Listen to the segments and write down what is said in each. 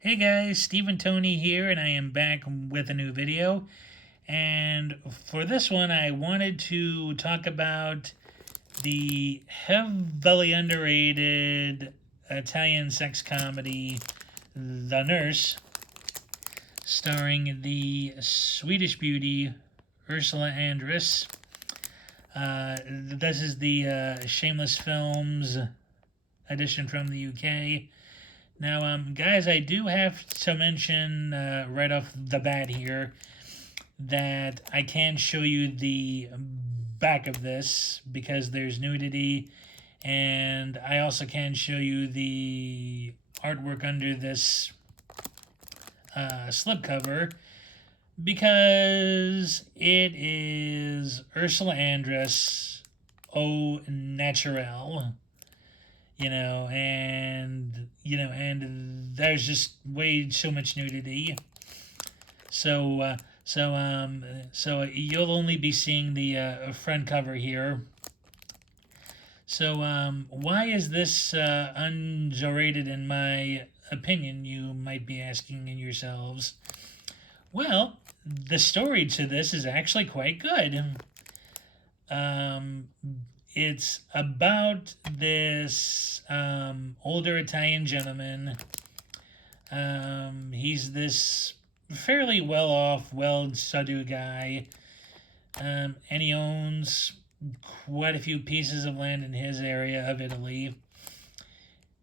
Hey guys, Stephen Tony here, and I am back with a new video. And for this one, I wanted to talk about the heavily underrated Italian sex comedy, The Nurse, starring the Swedish beauty Ursula Andress. This is the Shameless Films edition from the UK. Now, guys, I do have to mention right off the bat here that I can show you the back of this because there's nudity, and I also can show you the artwork under this slipcover because it is Ursula Andress au naturel, and there's just way so much nudity. So, so you'll only be seeing the front cover here. So, why is this underrated in my opinion? You might be asking yourselves. Well, the story to this is actually quite good. Um, it's about this older Italian gentleman. He's this fairly well off, well to do guy, and he owns quite a few pieces of land in his area of Italy.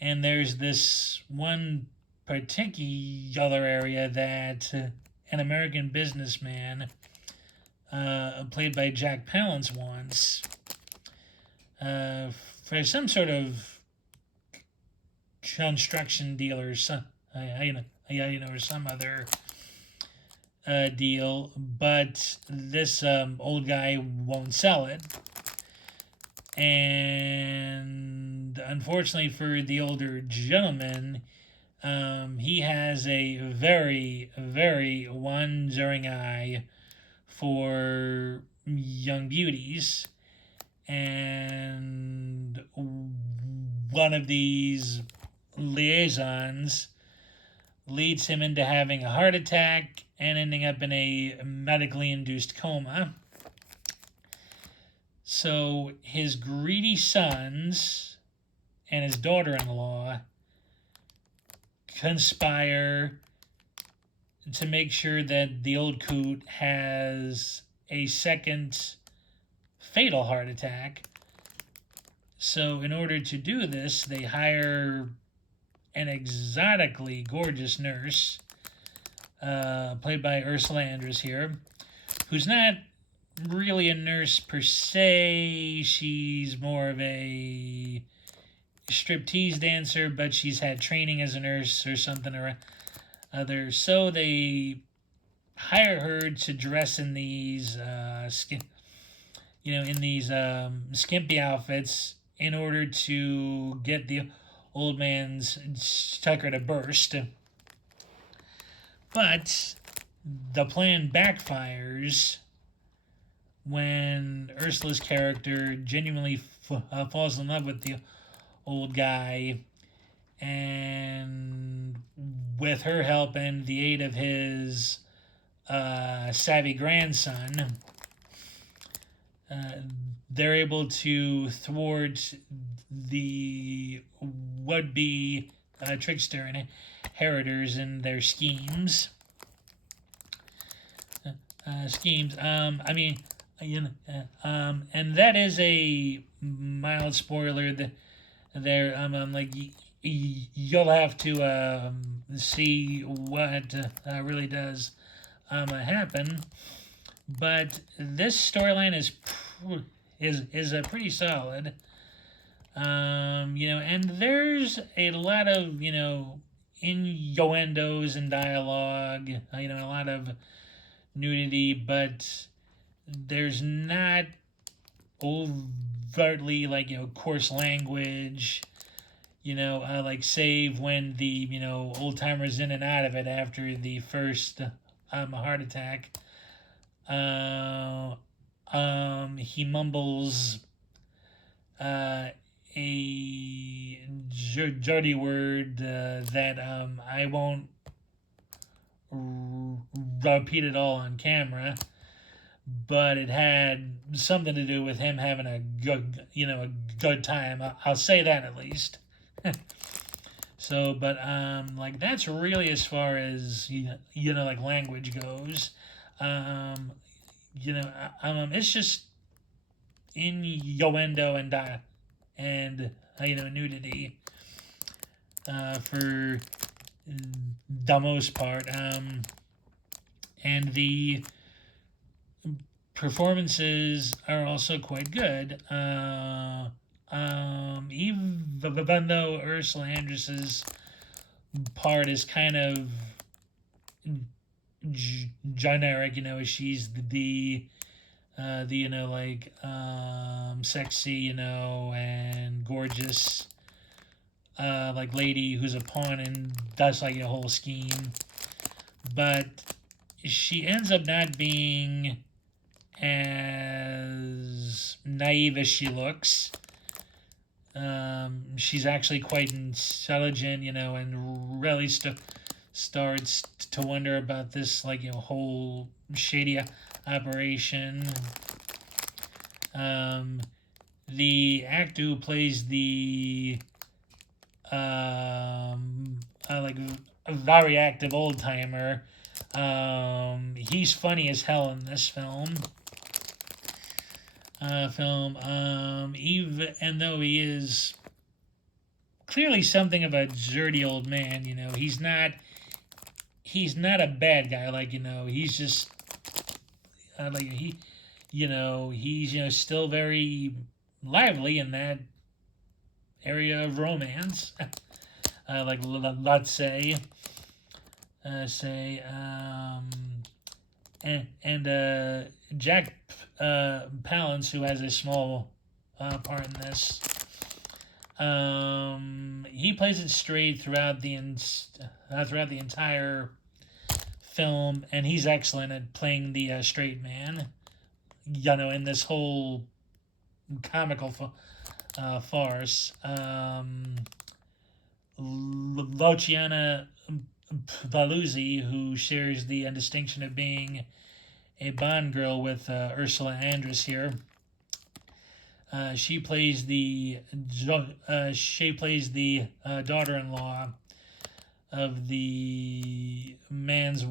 And there's this one particular area that an American businessman, played by Jack Palance once, for some sort of construction deal or or some other deal, but this old guy won't sell it. And unfortunately for the older gentleman, he has a very, very wandering eye for young beauties. And one of these liaisons leads him into having a heart attack and ending up in a medically induced coma. So his greedy sons and his daughter-in-law conspire to make sure that the old coot has a second fatal heart attack. So in order to do this, they hire an exotically gorgeous nurse, played by Ursula Andress here, who's not really a nurse per se. She's more of a striptease dancer, but she's had training as a nurse or something or other. So they hire her to dress in these skimpy outfits in order to get the old man's tucker to burst. But the plan backfires when Ursula's character genuinely falls in love with the old guy, and with her help and the aid of his savvy grandson, uh, they're able to thwart the would-be trickster and inheritors in their schemes. And that is a mild spoiler. There, like you'll have to see what really does happen. But this storyline is a pretty solid. And there's a lot of innuendos and dialogue. A lot of nudity, but there's not overtly coarse language. Like save when the old timers in and out of it after the first heart attack. He mumbles a dirty word that I won't repeat it all on camera, but it had something to do with him having a good time. I'll say that at least. So, but like that's really as far as like language goes. Um, it's just innuendo and nudity for the most part. And the performances are also quite good. Even though Ursula Andress's part is kind of generic, she's the like sexy, and gorgeous like lady who's a pawn and does like a whole scheme, but she ends up not being as naive as she looks. She's actually quite intelligent, and really starts to wonder about this like whole shady operation. The actor who plays the like a very active old timer, he's funny as hell in this film. Even though he is clearly something of a dirty old man, he's not a bad guy. Like he's just like he's still very lively in that area of romance. Like let's say and Jack Palance, who has a small part in this. He plays it straight throughout the entire film, and he's excellent at playing the straight man. In this whole comical farce. Luciana Paluzzi, who shares the distinction of being a Bond girl with Ursula Andress here. She plays the daughter-in-law of the man's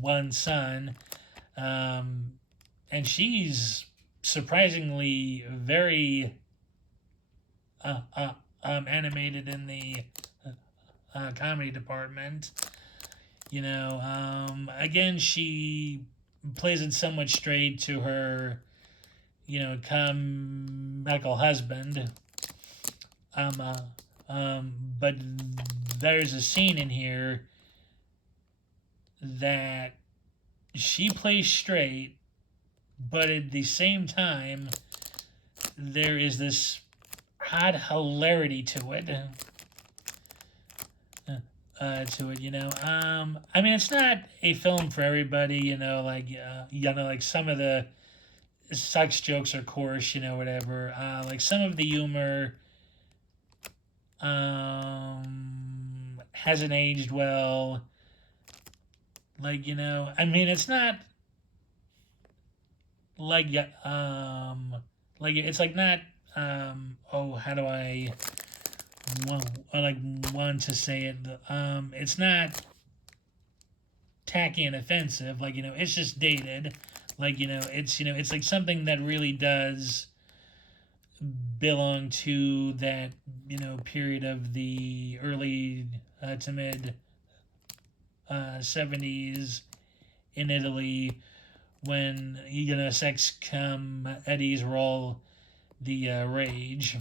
one son, and she's surprisingly very animated in the comedy department. Again, she plays it somewhat straight to her, comical husband. But there's a scene in here that she plays straight, but at the same time, there is this odd hilarity to it. I mean, it's not a film for everybody, like some of the sex jokes are coarse, whatever. Like some of the humor hasn't aged well. Like, I mean, it's not like it's like not how do I want to say it? It's not tacky and offensive. Like, it's just dated. Like, it's like something that really does belong to that, period of the early to mid 70s in Italy, when sex comedies were all the rage.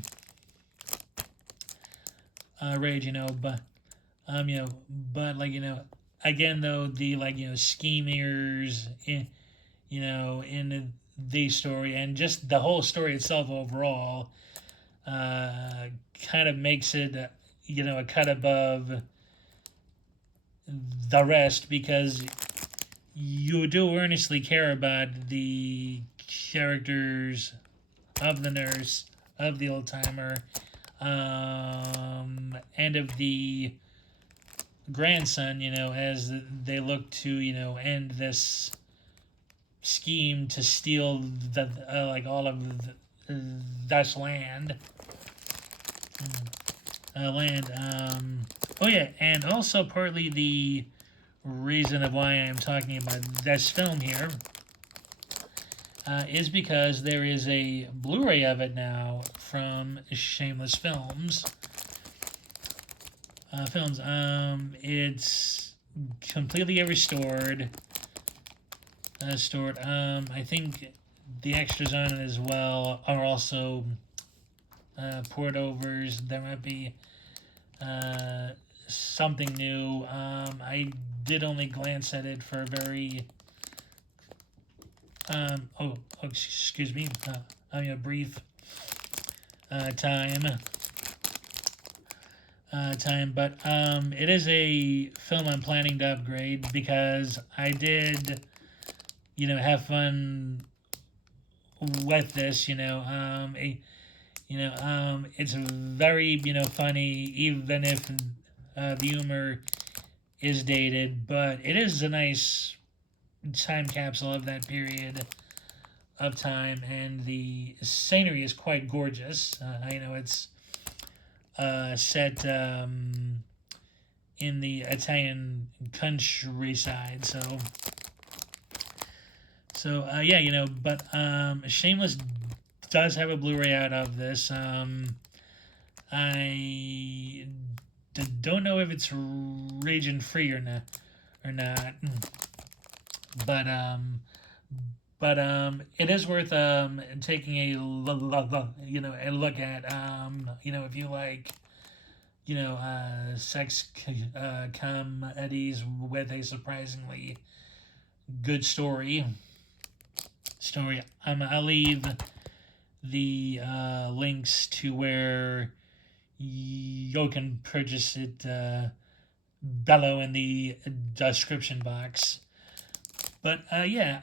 But again though, the schemers in in the story, and just the whole story itself overall kind of makes it a cut above the rest, because you do earnestly care about the characters of the nurse, of the old timer, and of the grandson, as they look to, end this scheme to steal the like all of Dutch land. Oh yeah, and also partly the reason of why I'm talking about this film here is because there is a Blu-ray of it now from Shameless Films. It's completely restored. I think the extras on it as well are also port overs. There might be something new. I did only glance at it for a very excuse me. A brief time. But it is a film I'm planning to upgrade because I did, have fun with this. It's very, funny, even if the humor is dated, but it is a nice time capsule of that period of time, and the scenery is quite gorgeous. It's set in the Italian countryside, so yeah, but Shameless does have a Blu-ray out of this. I don't know if it's region free or not, but it is worth taking a look at. If you like, sex comedies with a surprisingly good story. I'll leave the links to where you can purchase it below in the description box. But yeah,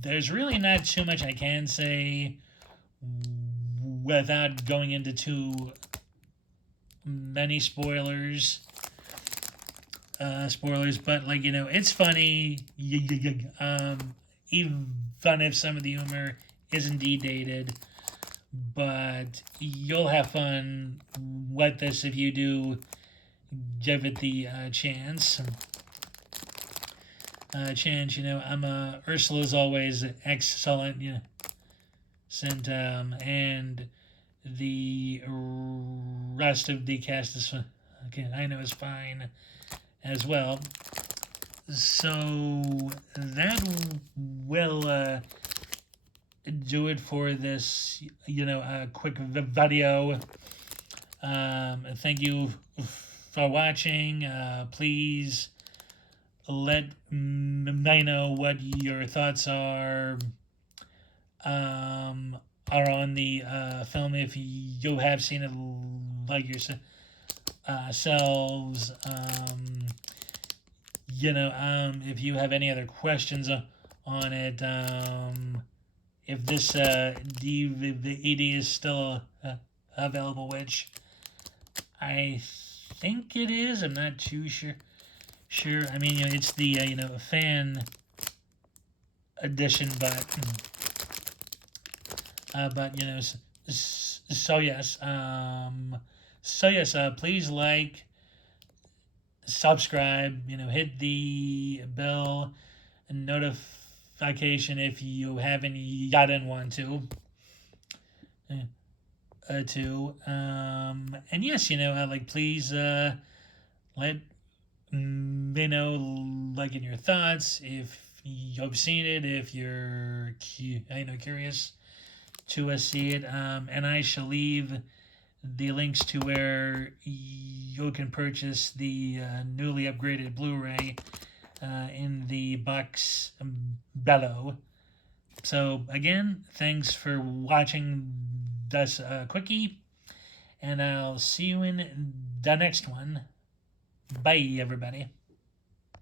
there's really not too much I can say without going into too many spoilers. But it's funny. Even if some of the humor is indeed dated, but you'll have fun with this if you do give it the chance. Ursula's always excellent, and the rest of the cast is is fine as well. So that will do it for this, quick video. Thank you for watching. Please let me know what your thoughts are on the film if you have seen it like yourselves. If you have any other questions on it, if this DVD is still available, which I think it is. I'm not too sure. I mean, it's the fan edition, but so yes, please like, subscribe, hit the bell and notification if you haven't gotten one and yes, please let me know in your thoughts if you've seen it, if you're curious to see it, and I shall leave the links to where you can purchase the newly upgraded Blu-ray in the box below. So again, thanks for watching this quickie, and I'll see you in the next one. Bye, everybody.